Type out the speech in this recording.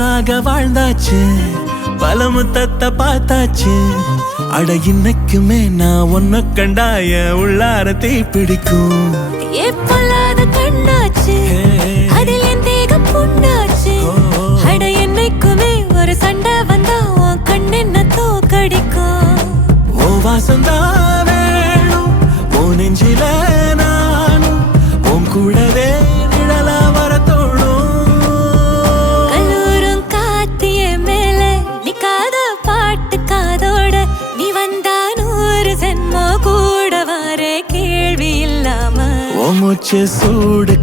ஒன்னாக வாழ்ந்தாச்சு பல முத்தத்தை பார்த்தாச்சு அட இன்னைக்குமே நான் ஒன்ன கண்டாய உள்ளார தீ பிடிக்கும் எப்பொல்லாத கண்ணாச்சு அதில் என் தேகம் புண்ணாச்சு அட என்னைக்குமே ஒரு சண்டை வந்தா உன் கண்ணென்ன தோக்கடிக்கும் ஓ வாசந்தா வேணும் ஓ நெஞ்சில நானும் உன் கூடவே நிழலா வர தோணும் கல்லூரும் காத்திய மேல நிக்காத பாட்டு காதோட நீ வந்தா 100 ஜென்மோ கூட வர கேள்வி இல்லாம ஓ மூச்சு சூடு